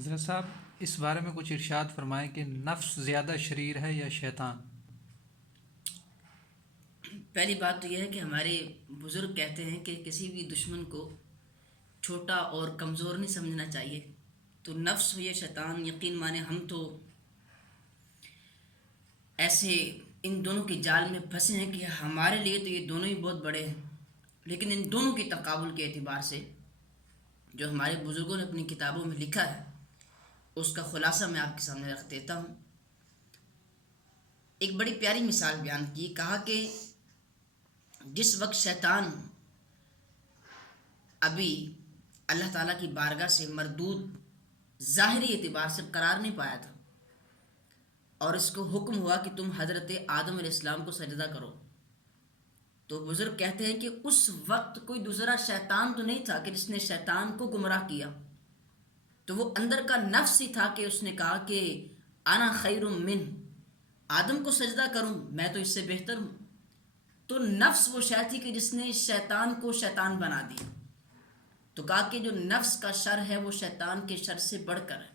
حضرت صاحب اس بارے میں کچھ ارشاد فرمائیں کہ نفس زیادہ شریر ہے یا شیطان؟ پہلی بات تو یہ ہے کہ ہمارے بزرگ کہتے ہیں کہ کسی بھی دشمن کو چھوٹا اور کمزور نہیں سمجھنا چاہیے. تو نفس ہو یا شیطان، یقین مانے ہم تو ایسے ان دونوں کے جال میں پھنسے ہیں کہ ہمارے لیے تو یہ دونوں ہی بہت بڑے ہیں. لیکن ان دونوں کے تقابل کے اعتبار سے جو ہمارے بزرگوں نے اپنی کتابوں میں لکھا ہے اس کا خلاصہ میں آپ کے سامنے رکھ دیتا ہوں. ایک بڑی پیاری مثال بیان کی، کہا کہ جس وقت شیطان ابھی اللہ تعالیٰ کی بارگاہ سے مردود ظاہری اعتبار سے قرار نہیں پایا تھا اور اس کو حکم ہوا کہ تم حضرت آدم علیہ السلام کو سجدہ کرو، تو بزرگ کہتے ہیں کہ اس وقت کوئی دوسرا شیطان تو نہیں تھا کہ جس نے شیطان کو گمراہ کیا. تو وہ اندر کا نفس ہی تھا کہ اس نے کہا کہ انا خیر من، آدم کو سجدہ کروں، میں تو اس سے بہتر ہوں. تو نفس وہ شے تھی کہ جس نے شیطان کو شیطان بنا دی. تو کہا کہ جو نفس کا شر ہے وہ شیطان کے شر سے بڑھ کر ہے.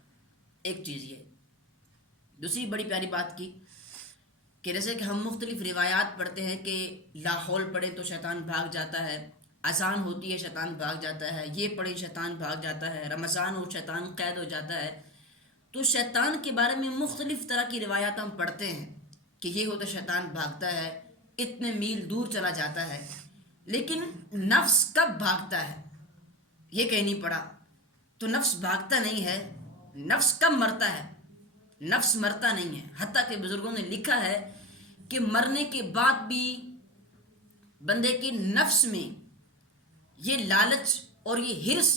ایک چیز یہ. دوسری بڑی پیاری بات کی کہ جیسے کہ ہم مختلف روایات پڑھتے ہیں کہ لاحول پڑھے تو شیطان بھاگ جاتا ہے، اذان ہوتی ہے شیطان بھاگ جاتا ہے، یہ پڑھے شیطان بھاگ جاتا ہے، رمضان ہو شیطان قید ہو جاتا ہے. تو شیطان کے بارے میں مختلف طرح کی روایات ہم پڑھتے ہیں کہ یہ ہوتا شیطان بھاگتا ہے، اتنے میل دور چلا جاتا ہے. لیکن نفس کب بھاگتا ہے یہ کہیں نہیں پڑا. تو نفس بھاگتا نہیں ہے. نفس کب مرتا ہے؟ نفس مرتا نہیں ہے. حتیٰ کہ بزرگوں نے لکھا ہے کہ مرنے کے بعد بھی بندے کے نفس میں یہ لالچ اور یہ ہرس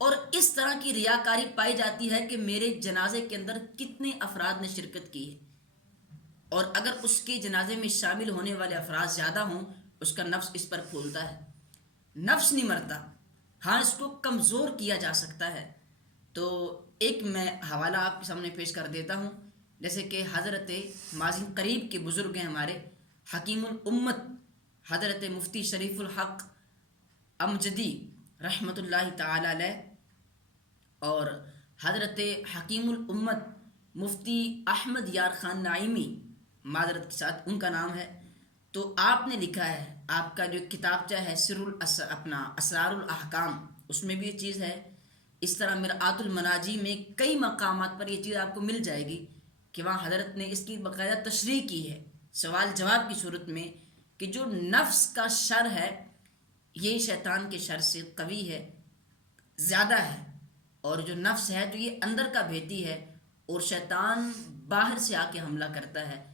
اور اس طرح کی ریاکاری پائی جاتی ہے کہ میرے جنازے کے اندر کتنے افراد نے شرکت کی ہے، اور اگر اس کے جنازے میں شامل ہونے والے افراد زیادہ ہوں اس کا نفس اس پر پھولتا ہے. نفس نہیں مرتا، ہاں اس کو کمزور کیا جا سکتا ہے. تو ایک میں حوالہ آپ کے سامنے پیش کر دیتا ہوں. جیسے کہ حضرت ماضی قریب کے بزرگ ہیں ہمارے حکیم الامت حضرت مفتی شریف الحق امجدی رحمۃ اللہ تعالی علیہ، اور حضرت حکیم الامت مفتی احمد یار خان نعیمی، معذرت کے ساتھ ان کا نام ہے. تو آپ نے لکھا ہے، آپ کا جو کتابچہ ہے اپنا اسرار الاحکام، اس میں بھی یہ چیز ہے. اس طرح مرآت المناجی میں کئی مقامات پر یہ چیز آپ کو مل جائے گی کہ وہاں حضرت نے اس کی باقاعدہ تشریح کی ہے سوال جواب کی صورت میں کہ جو نفس کا شر ہے یہ شیطان کے شر سے قوی ہے، زیادہ ہے. اور جو نفس ہے تو یہ اندر کا بھیتی ہے اور شیطان باہر سے آ کے حملہ کرتا ہے.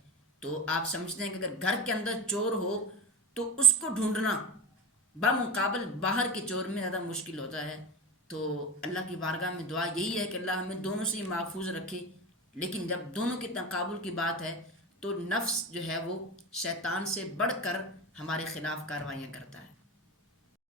تو آپ سمجھتے ہیں کہ اگر گھر کے اندر چور ہو تو اس کو ڈھونڈنا بمقابل باہر کے چور میں زیادہ مشکل ہوتا ہے. تو اللہ کی بارگاہ میں دعا یہی ہے کہ اللہ ہمیں دونوں سے ہی محفوظ رکھے. لیکن جب دونوں کے تقابل کی بات ہے تو نفس جو ہے وہ شیطان سے بڑھ کر ہمارے خلاف کاروائیاں کرتا ہے.